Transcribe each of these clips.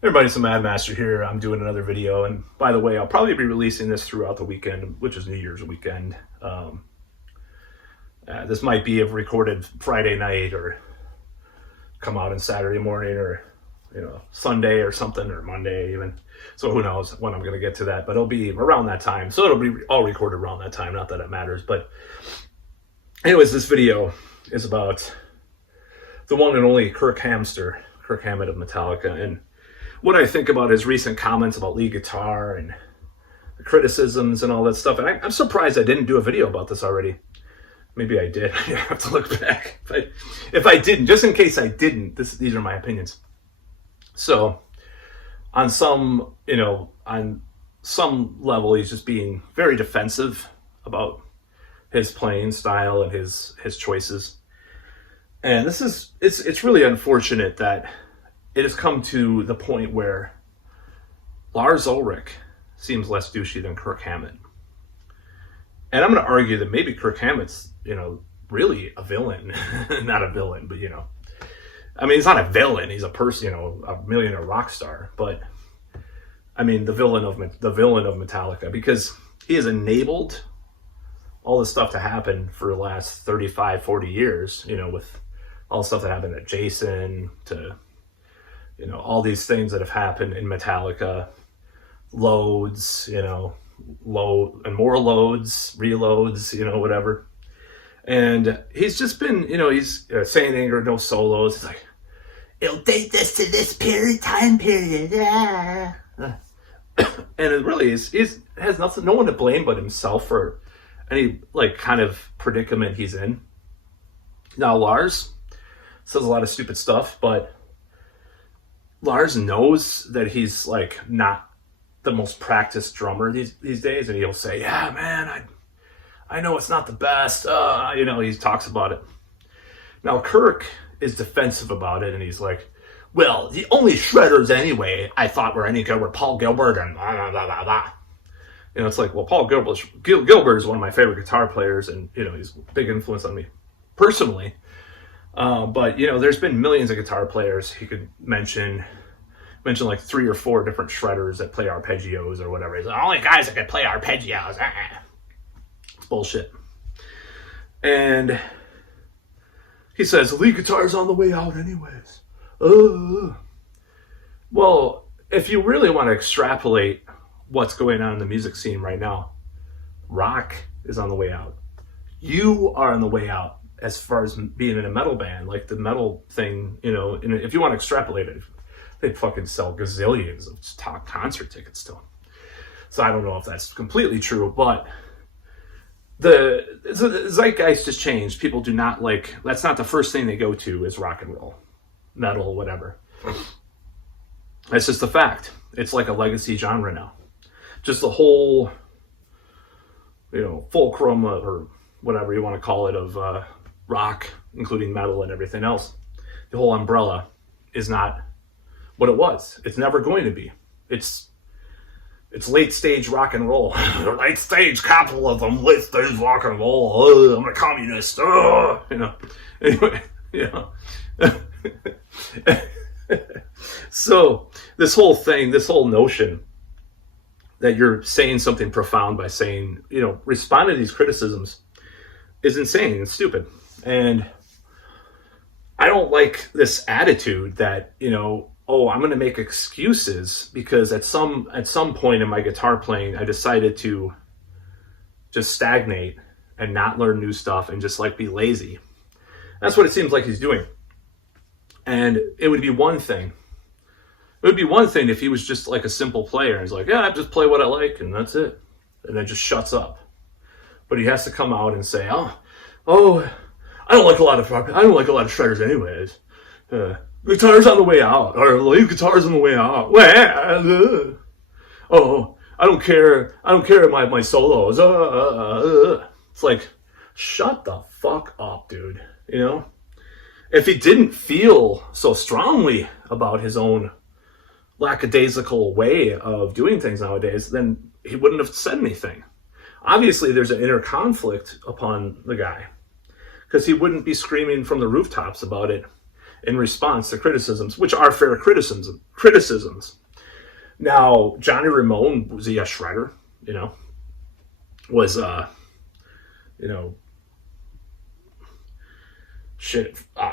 Everybody, it's the Mad Master here. I'm doing another video, and by the way, I'll probably be releasing this throughout the weekend, which is New Year's weekend. This might be a recorded Friday night, or come out on Saturday morning, or Sunday or something, or Monday even. So who knows when I'm going to get to that, but it'll be around that time. So it'll be all recorded around that time. Not that it matters, but anyways, this video is about the one and only Kirk Hammett of Metallica, and what I think about his recent comments about lead guitar and the criticisms and all that stuff. And I'm surprised I didn't do a video about this already. Maybe I did. I have to look back. But if I didn't, just in case I didn't, these are my opinions. So on some level, he's just being very defensive about his playing style and his choices. And it's really unfortunate that it has come to the point where Lars seems less douchey than Kirk Hammett. And I'm going to argue that maybe Kirk Hammett's, really a villain. Not a villain, but, I mean, he's not a villain. He's a person, a millionaire rock star. But, I mean, the villain of Metallica, because he has enabled all this stuff to happen for the last 35, 40 years, with all the stuff that happened to Jason, to all these things that have happened in Metallica, loads, load and more loads, reloads, whatever. And he's just been, he's saying anger, no solos. He's like, it'll date this to this time period. And it really has nothing, no one to blame but himself for any kind of predicament he's in. Now Lars says a lot of stupid stuff, but Lars knows that he's not the most practiced drummer these days, and he'll say, "Yeah, man, I know it's not the best." He talks about it. Now Kirk is defensive about it, and he's like, "Well, the only shredders anyway I thought were any good were Paul Gilbert and blah blah blah blah blah." It's like, well, Paul Gilbert is one of my favorite guitar players, and he's a big influence on me personally. But there's been millions of guitar players he could mention like 3 or 4 different shredders that play arpeggios or whatever. He's the only guys that can play arpeggios. It's bullshit. And he says lead guitar's on the way out anyways. Well, if you really want to extrapolate what's going on in the music scene right now, rock is on the way out. You are on the way out. As far as being in a metal band, like the metal thing, and if you want to extrapolate it, they'd fucking sell gazillions of top concert tickets still. So I don't know if that's completely true, but the zeitgeist has changed. People do not that's not the first thing they go to is rock and roll, metal, whatever. That's just a fact. It's like a legacy genre now. Just the whole, fulcrum or whatever you want to call it of rock, including metal and everything else. The whole umbrella is not what it was. It's never going to be. It's late stage rock and roll. Late stage capitalism, late stage rock and roll. I'm a communist. Anyway, So this whole thing, this whole notion that you're saying something profound by saying, respond to these criticisms is insane and stupid. And I don't like this attitude that, I'm going to make excuses because at some point in my guitar playing, I decided to just stagnate and not learn new stuff and just be lazy. That's what it seems like he's doing. And it would be one thing. It would be one thing if he was just a simple player and he's like, yeah, I just play what I like and that's it. And then just shuts up. But he has to come out and say, oh, I don't like a lot of shredders anyways. Guitar's on the way out, or lead guitar's on the way out. I don't care my solos. It's like, shut the fuck up, dude. If he didn't feel so strongly about his own lackadaisical way of doing things nowadays, then he wouldn't have said anything. Obviously, there's an inner conflict upon the guy, because he wouldn't be screaming from the rooftops about it in response to criticisms, which are fair criticisms. Now, Johnny Ramone, was he a shredder? Was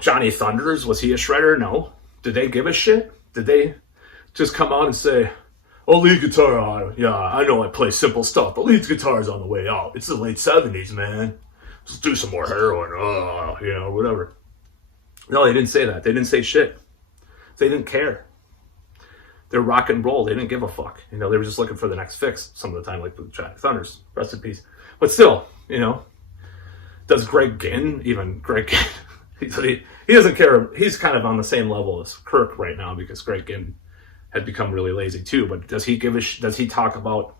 Johnny Thunders, was he a shredder? No. Did they give a shit? Did they just come out and say, "Oh, lead guitar, yeah, I know I play simple stuff, but lead guitar's on the way out. It's the late 70s, man. Just do some more heroin, whatever." No, they didn't say that. They didn't say shit. They didn't care. They're rock and roll. They didn't give a fuck. They were just looking for the next fix some of the time, like with Johnny Thunders. Rest in peace. But still, does Greg Ginn, he doesn't care. He's kind of on the same level as Kirk right now because Greg Ginn had become really lazy too. But does he does he talk about,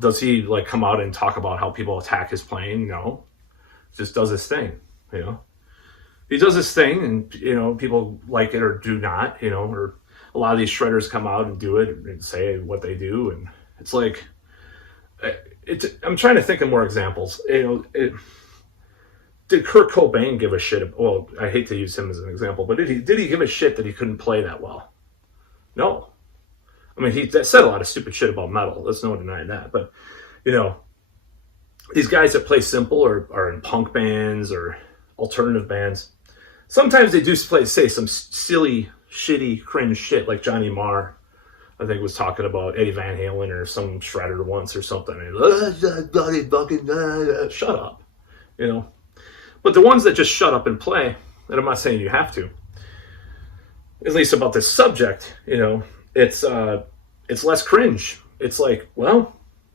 does he come out and talk about how people attack his playing? No. Just does his thing, He does his thing, and people like it or do not, or a lot of these shredders come out and do it and say what they do, and it's like, I'm trying to think of more examples. Did Kurt Cobain give a shit? Well, I hate to use him as an example, but did he give a shit that he couldn't play that well? No. I mean, he said a lot of stupid shit about metal. There's no denying that. But these guys that play simple or are in punk bands or alternative bands, sometimes they do say some silly, shitty, cringe shit, like Johnny Marr, I think, was talking about Eddie Van Halen or some shredder once or something. And, shut up, But the ones that just shut up and play, and I'm not saying you have to, at least about this subject, it's less cringe. It's like, well,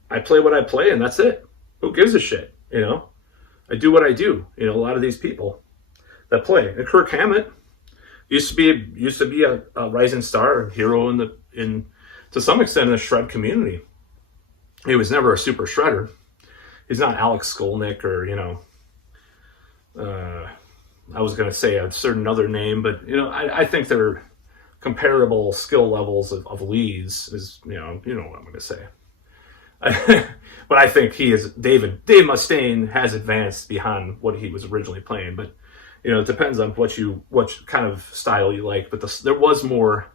I play what I play and that's it. Who gives a shit, I do what I do. A lot of these people that play. And Kirk Hammett used to be a rising star, a hero to some extent in the shred community. He was never a super shredder. He's not Alex Skolnick or I was going to say a certain other name, but I think they're comparable skill levels of leads. Is what I'm going to say. But I think Dave Mustaine has advanced beyond what he was originally playing. But it depends on what kind of style you like. But there was more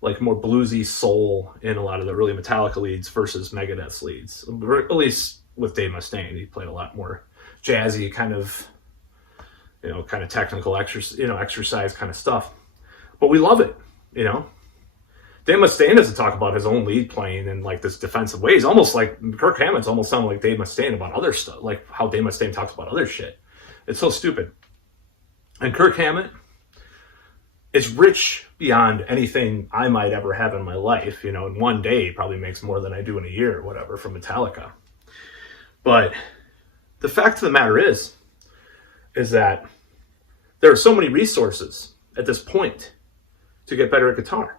bluesy soul in a lot of the early Metallica leads versus Megadeth's leads. At least with Dave Mustaine, he played a lot more jazzy kind of technical exercise kind of stuff. But we love it, Dave Mustaine doesn't talk about his own lead playing in this defensive way. He's almost like Kirk Hammett's almost sounding like Dave Mustaine about other stuff, like how Dave Mustaine talks about other shit. It's so stupid. And Kirk Hammett is rich beyond anything I might ever have in my life. In one day he probably makes more than I do in a year or whatever from Metallica. But the fact of the matter is that there are so many resources at this point to get better at guitar.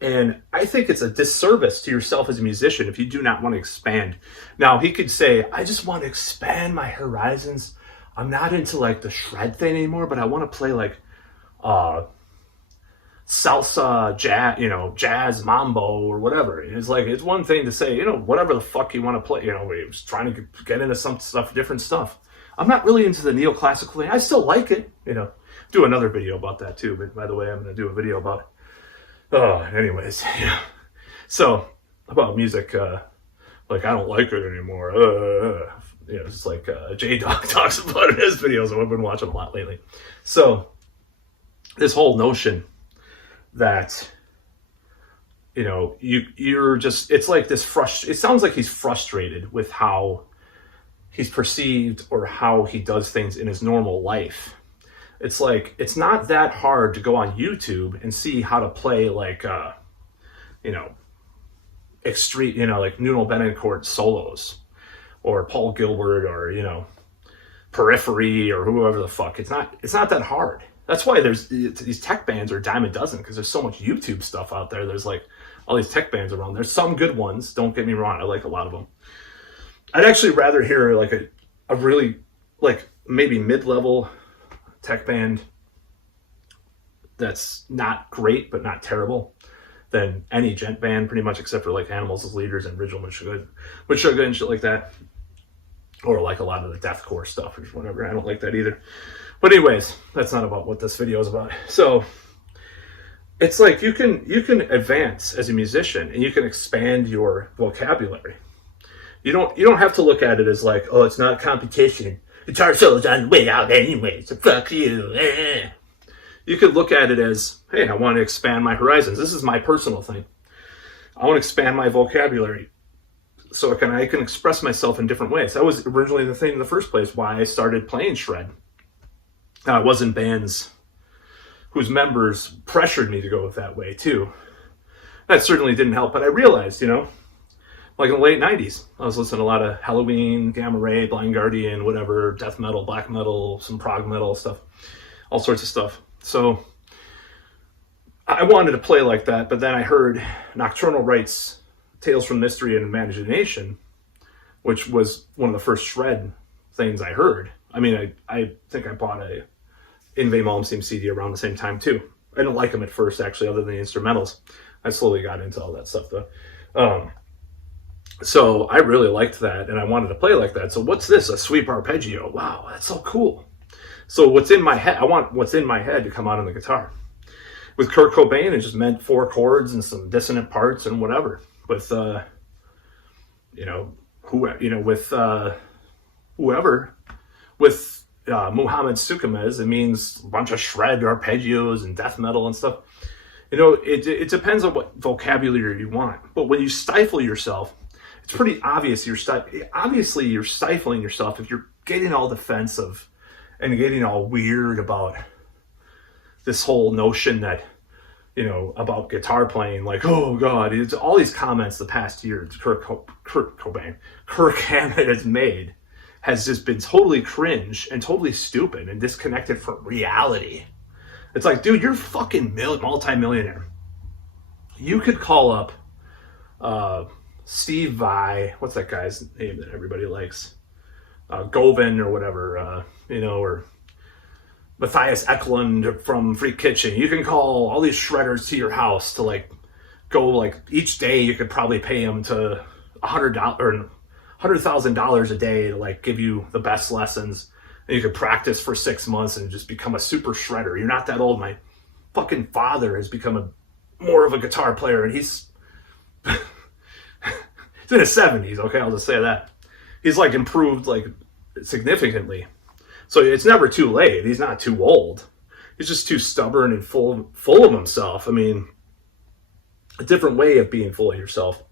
And I think it's a disservice to yourself as a musician if you do not want to expand. Now, he could say, I just want to expand my horizons. I'm not into the shred thing anymore, but I want to play salsa, jazz, mambo, or whatever. And it's one thing to say, whatever the fuck you want to play. He was trying to get into some stuff, different stuff. I'm not really into the neoclassical thing. I still like it, Do another video about that too. But by the way, I'm going to do a video about anyways, So about music, I don't like it anymore. It's like J-Dog talks about it in his videos, and I've been watching a lot lately. So this whole notion that you're just, it's like this it sounds like he's frustrated with how he's perceived or how he does things in his normal life. It's like, it's not that hard to go on YouTube and see how to play extreme, like Nuno Betancourt solos or Paul Gilbert or, Periphery or whoever the fuck. It's not that hard. That's why there's these tech bands are a dime a dozen, because there's so much YouTube stuff out there. There's all these tech bands around. There's some good ones. Don't get me wrong. I like a lot of them. I'd actually rather hear a really maybe mid-level tech band that's not great but not terrible than any gent band, pretty much, except for Animals as Leaders and Rigel Meshuggah and shit like that, or a lot of the deathcore stuff or whatever. I don't like that either. But anyways, that's not about what this video is about. So it's like you can advance as a musician and you can expand your vocabulary. You don't have to look at it as like, oh, it's not competition. Guitar solo's on the way out anyway, so fuck you. You could look at it as, hey, I want to expand my horizons. This is my personal thing. I want to expand my vocabulary so I can express myself in different ways. That was originally the thing in the first place, why I started playing shred. I was in bands whose members pressured me to go that way too. That certainly didn't help, but I realized, like in the late 90s, I was listening to a lot of Halloween, Gamma Ray, Blind Guardian, whatever, death metal, black metal, some prog metal stuff, all sorts of stuff. So I wanted to play like that, but then I heard Nocturnal Rites' Tales from Mystery and Imagination, which was one of the first shred things I heard. I mean, I think I bought a Inve Malmsteen CD around the same time too. I didn't like them at first, actually, other than the instrumentals. I slowly got into all that stuff though. So I really liked that, and I wanted to play like that. So what's this? A sweep arpeggio? Wow, that's so cool. So what's in my head? I want what's in my head to come out on the guitar. With Kirk Cobain, it just meant 4 chords and some dissonant parts and whatever. With whoever, with Muhammad Sukamez, it means a bunch of shred arpeggios and death metal and stuff. It depends on what vocabulary you want. But when you stifle yourself, it's pretty obvious you're stifling yourself if you're getting all defensive and getting all weird about this whole notion that, about guitar playing, like, oh God, it's all these comments the past year Kirk Hammett has made has just been totally cringe and totally stupid and disconnected from reality. It's like, dude, you're fucking multi-millionaire. You could call up Steve Vai, what's that guy's name that everybody likes? Govan or whatever, or Matthias Eklund from Freak Kitchen. You can call all these shredders to your house to go each day. You could probably pay them to $100,000 a day to give you the best lessons. And you could practice for 6 months and just become a super shredder. You're not that old. My fucking father has become more of a guitar player, and he's in his 70s. Okay, I'll just say that. He's improved significantly. So it's never too late. He's not too old. He's just too stubborn and full of himself. I mean, a different way of being full of yourself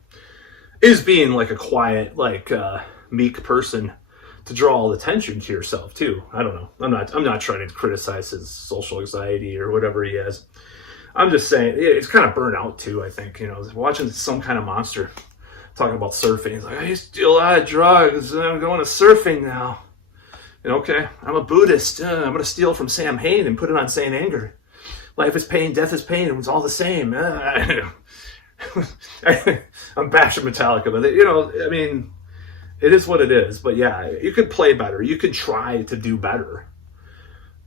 is being a quiet, meek person to draw all the attention to yourself too. I don't know. I'm not trying to criticize his social anxiety or whatever he has. I'm just saying it's kind of burnt out too, I think. Watching Some Kind of Monster talking about surfing. He's like, I used to do a lot of drugs and I'm going to surfing now. Okay, I'm a Buddhist. I'm going to steal from Sam Hain and put it on Saint Anger. Life is pain, death is pain, and it's all the same. I'm bashing Metallica, but I mean, it is what it is. But yeah, you could play better. You could try to do better.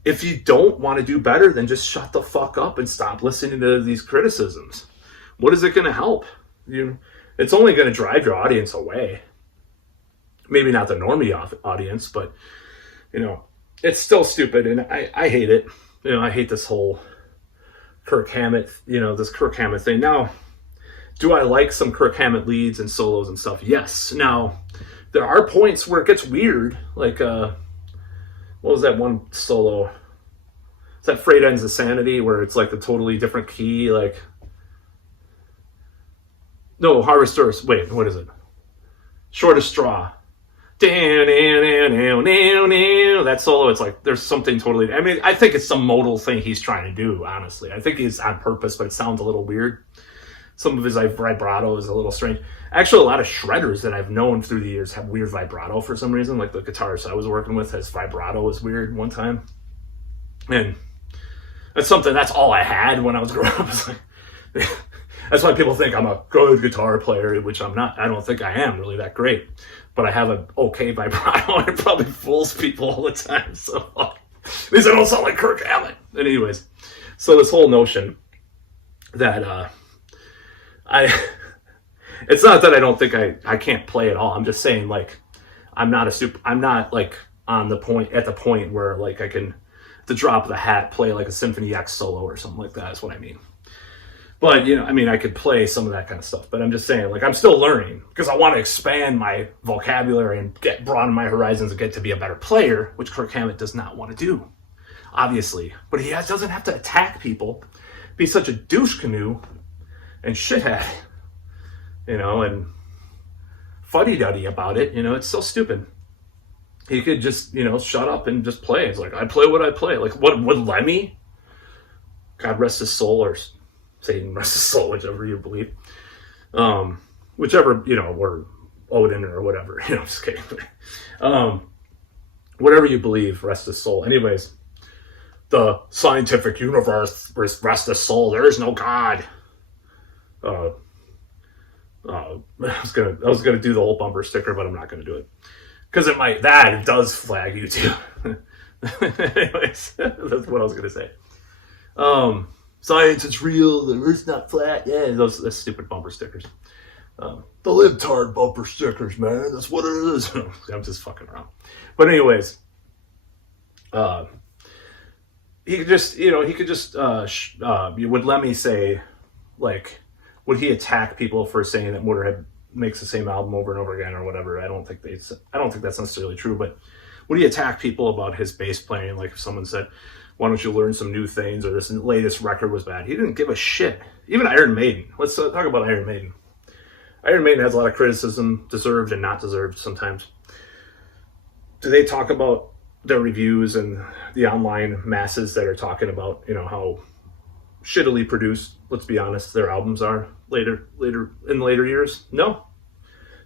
If you don't want to do better, then just shut the fuck up and stop listening to these criticisms. What is it going to help? It's only going to drive your audience away. Maybe not the normie audience, but it's still stupid, and I hate it. I hate this whole Kirk Hammett, this Kirk Hammett thing. Now, do I like some Kirk Hammett leads and solos and stuff? Yes. Now, there are points where it gets weird. What was that one solo? Is that Freight Ends of Sanity, where it's a totally different key? No, Harvester's. Wait, what is it? Shortest Straw. That solo, it's there's something totally. I mean, I think it's some modal thing he's trying to do, honestly. I think he's on purpose, but it sounds a little weird. Some of his vibrato is a little strange. Actually, a lot of shredders that I've known through the years have weird vibrato for some reason. The guitarist I was working with, his vibrato was weird one time. And that's all I had when I was growing up. That's why people think I'm a good guitar player, which I'm not. I don't think I am really that great. But I have an okay vibrato, and it probably fools people all the time. So at least I don't sound like Kirk Hammett. But anyways, so this whole notion that it's not that I don't think I can't play at all. I'm just saying I'm not at the point where I can the drop of the hat, play like a Symphony X solo or something like that. Is what I mean. But, you know, I mean, I could play some of that kind of stuff. But I'm just saying, like, I'm still learning because I want to expand my vocabulary and broaden my horizons and get to be a better player, which Kirk Hammett does not want to do, obviously. But he doesn't have to attack people, be such a douche canoe and shithead, you know, and fuddy-duddy about it. You know, it's so stupid. He could just, you know, shut up and just play. It's like, I play what I play. Like, what would Lemmy, God rest his soul, or Satan rest his soul, whichever you believe, whichever, you know, or Odin or whatever, you know, I'm just kidding. Whatever you believe, rest his soul. Anyways, the scientific universe, rest his soul. There is no God. I was gonna do the whole bumper sticker, but I'm not gonna do it because it does flag you too. Anyways, that's what I was gonna say. Science, it's real, the Earth's not flat. Yeah, those stupid bumper stickers. The libtard bumper stickers, man. That's what it is. I'm just fucking around. But anyways, he could just, you know, would let me say, like, would he attack people for saying that Motorhead makes the same album over and over again or whatever? I don't think that's necessarily true, but would he attack people about his bass playing? Like if someone said, why don't you learn some new things, or this latest record was bad? He didn't give a shit. Even Iron Maiden. Let's talk about Iron Maiden. Iron Maiden has a lot of criticism, deserved and not deserved sometimes. Do they talk about their reviews and the online masses that are talking about, you know, how shittily produced, let's be honest, their albums are later in later years? No.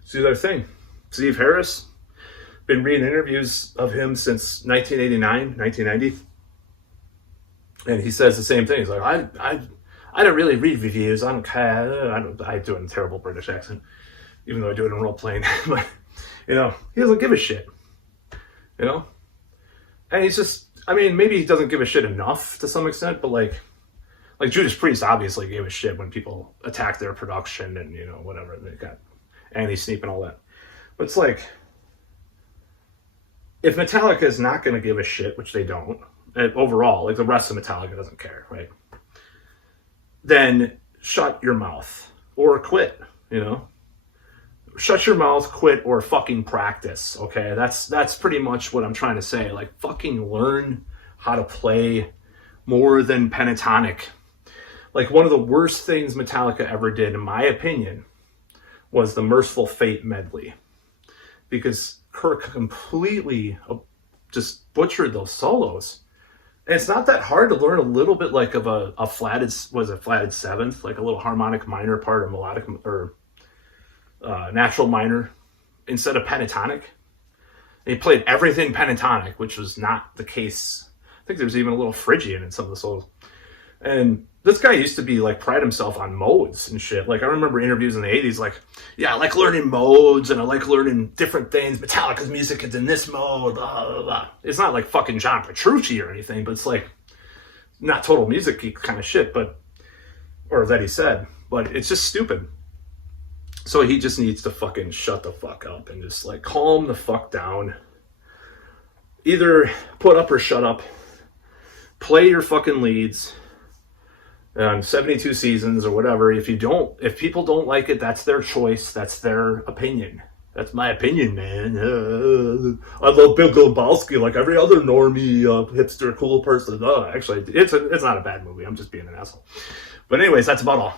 It's the other thing. Steve Harris, been reading interviews of him since 1989, 1990. And he says the same thing. He's like, I don't really read reviews. I don't care. I do it in a terrible British accent, even though I do it in role playing. But, you know, he doesn't give a shit. You know? And he's just, I mean, maybe he doesn't give a shit enough to some extent, but like Judas Priest obviously gave a shit when people attacked their production and, you know, whatever. They got anti-sneap and all that. But it's like, if Metallica is not going to give a shit, which they don't, overall, like the rest of Metallica doesn't care, right? Then shut your mouth or quit, you know? Shut your mouth, quit, or fucking practice, okay? That's pretty much what I'm trying to say. Like, fucking learn how to play more than pentatonic. Like, one of the worst things Metallica ever did, in my opinion, was the Merciful Fate medley. Because Kirk completely just butchered those solos. And it's not that hard to learn a little bit like of a flatted seventh, like a little harmonic minor part or melodic or natural minor instead of pentatonic. And he played everything pentatonic, which was not the case. I think there's even a little Phrygian in some of the solos. And this guy used to be like pride himself on modes and shit. Like I remember interviews in the 80s like, yeah, I like learning modes and I like learning different things. Metallica's music is in this mode, blah, blah, blah. It's not like fucking John Petrucci or anything, but it's like not total music geek kind of shit, but, or that he said, but it's just stupid. So he just needs to fucking shut the fuck up and just like calm the fuck down. Either put up or shut up. Play your fucking leads. 72 seasons or whatever. If people don't like it, that's their choice. That's their opinion. That's my opinion, man. I love Bill Globowski like every other normie, hipster, cool person. Actually, it's not a bad movie. I'm just being an asshole. But anyways, that's about all.